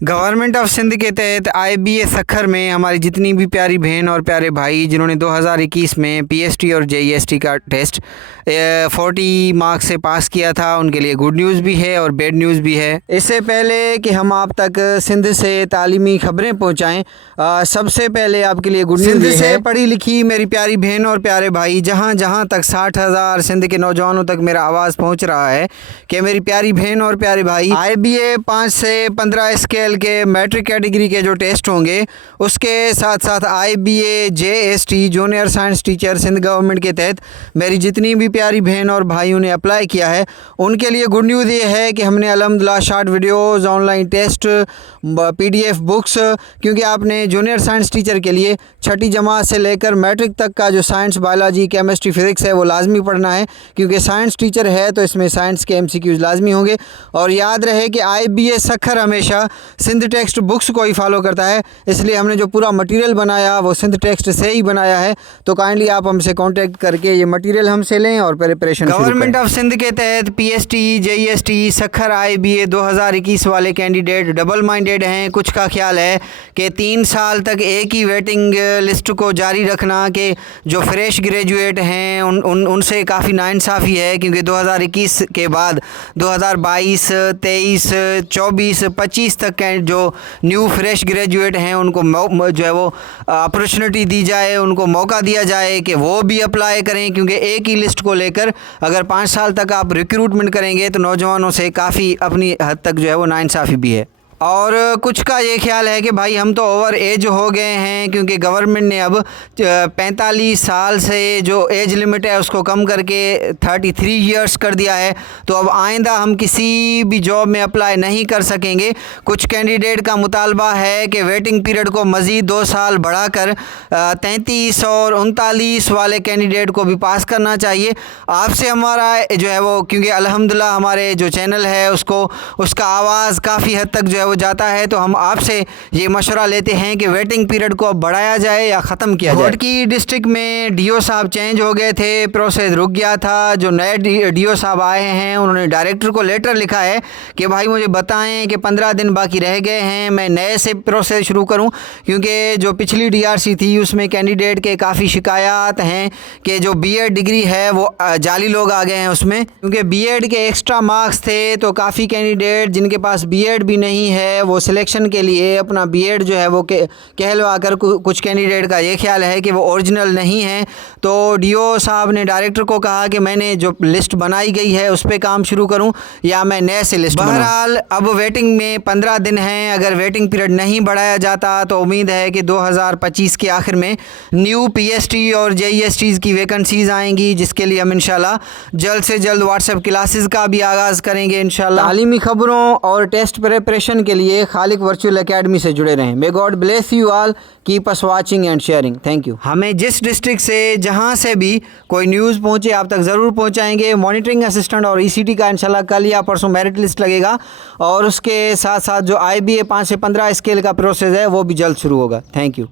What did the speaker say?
Government of Sindh के तहत IBA Sukkur में हमारी जितनी भी प्यारी बहन और प्यारे भाई जिन्होंने 2021 में PST और JEST का टेस्ट 40 मार्क्स से पास किया था, उनके लिए गुड न्यूज़ भी है और बैड न्यूज़ भी है। इससे पहले कि हम आप तक सिंध से तालीमी खबरें पहुंचाएं, सबसे पहले आपके लिए गुड न्यूज़ से पढ़ी लिखी मेरी प्यारी बहन और प्यारे भाई, जहां जहां तक 60,000 सिंध के नौजवानों तक मेरा आवाज़ पहुंच रहा है कि मेरी प्यारी बहन और प्यारे भाई, IBA 5 से 15 स्केल के मैट्रिक कैटेगरी के जो टेस्ट होंगे, उसके साथ साथ IBA JST junior science teacher Sindh government के तहत मेरी जितनी भी प्यारी बहन और भाइयों ने अप्लाई किया है, उनके लिए गुड न्यूज़ ये है कि हमने अल्हम्दुलिल्लाह short videos, online test, PDF books, क्योंकि आपने जूनियर साइंस टीचर के लिए छठी जमात से लेकर मैट्रिक तक का जो साइंस, बायोलॉजी, केमिस्ट्री, फिज़िक्स है वो लाजमी पढ़ना है, क्योंकि साइंस टीचर है तो इसमें साइंस के MCQs लाजमी होंगे। और याद रहे कि IBA सखर हमेशा सिंध टेक्स्ट बुक्स को ही फॉलो करता है, इसलिए हमने जो पूरा मटेरियल बनाया वो सिंध टेक्स्ट से ही बनाया है। तो काइंडली आप हमसे कांटेक्ट करके ये मटेरियल हमसे लें और प्रिपरेशन। गवर्नमेंट ऑफ सिंध के तहत PST, JEST, सखर IBA 2021 वाले कैंडिडेट डबल माइंडेड हैं। कुछ का ख्याल है कि 3 साल तक एक ही वेटिंग लिस्ट को जारी रखना, कि जो फ्रेश ग्रेजुएट हैं उनसे काफ़ी नाइंसाफ़ी है, क्योंकि 2021 के बाद 2022, 23, 24, 25 तक के जो न्यू फ्रेश ग्रेजुएट हैं उनको जो है वो अपॉर्चुनिटी दी जाए, उनको मौका दिया जाए कि वो भी अप्लाई करें, क्योंकि एक ही लिस्ट को लेकर अगर 5 साल तक आप रिक्रूटमेंट करेंगे तो नौजवानों से काफ़ी अपनी हद तक जो है वो नाइंसाफ़ी भी है। और कुछ का ये ख्याल है कि भाई हम तो ओवर एज हो गए हैं, क्योंकि गवर्नमेंट ने अब 45 साल से जो एज लिमिट है उसको कम करके 33 इयर्स कर दिया है, तो अब आइंदा हम किसी भी जॉब में अप्लाई नहीं कर सकेंगे। कुछ कैंडिडेट का मुतालबा है कि वेटिंग पीरियड को मज़ीद 2 साल बढ़ाकर 33 और 39 वाले कैंडिडेट को भी पास करना चाहिए। आपसे हमारा जो है वो, क्योंकि अल्हम्दुलिल्लाह हमारे जो चैनल है उसका आवाज़ काफ़ी हद तक जो है वो जाता है, तो हम आपसे ये मशवरा लेते हैं कि वेटिंग पीरियड को अब बढ़ाया जाए या ख़त्म किया जाए। की डिस्ट्रिक्ट में DO साहब चेंज हो गए थे, प्रोसेस रुक गया था। जो नए DO साहब आए हैं उन्होंने डायरेक्टर को लेटर लिखा है कि भाई मुझे बताएं कि 15 दिन बाकी रह गए हैं, मैं नए से प्रोसेस शुरू करूं, क्योंकि जो पिछली DRC थी उसमें कैंडिडेट के काफ़ी शिकायत हैं कि जो BEd डिग्री है वो जाली लोग आ गए हैं उसमें, क्योंकि BEd के एक्स्ट्रा मार्क्स थे, तो काफ़ी कैंडिडेट जिनके पास BEd भी नहीं है वो सिलेक्शन के लिए अपना BEd जो है वो कहलवा कर, कुछ कैंडिडेट का ये ख्याल है कि वो ओरिजिनल नहीं है। तो DO साहब ने डायरेक्टर को कहा कि मैंने जो लिस्ट बनाई गई है उस पर काम शुरू करूं या मैं नए से लिस्ट। बहरहाल अब वेटिंग में 15 दिन हैं, अगर वेटिंग पीरियड नहीं बढ़ाया जाता तो उम्मीद है कि 2025 के आखिर में न्यू PST और JEST की वैकेंसीज़ आएंगी, जिसके लिए हम इंशाल्लाह जल्द से जल्द व्हाट्सएप क्लासेस का भी आगाज़ करेंगे इंशाल्लाह। तालीमी खबरों और टेस्ट प्रिपरेशन के लिए खालिक वर्चुअल एकेडमी से जुड़े रहें। May God bless you all, keep us watching and sharing. Thank you. हमें जिस डिस्ट्रिक्ट से जहां से भी कोई न्यूज़ पहुंचे आप तक ज़रूर पहुंचाएंगे। मॉनिटरिंग असिस्टेंट और ECT का इंशाल्लाह कल या परसों मेरिट लिस्ट लगेगा, और उसके साथ साथ जो IBA 5 से 15 स्केल का प्रोसेस है वो भी जल्द शुरू होगा। Thank you.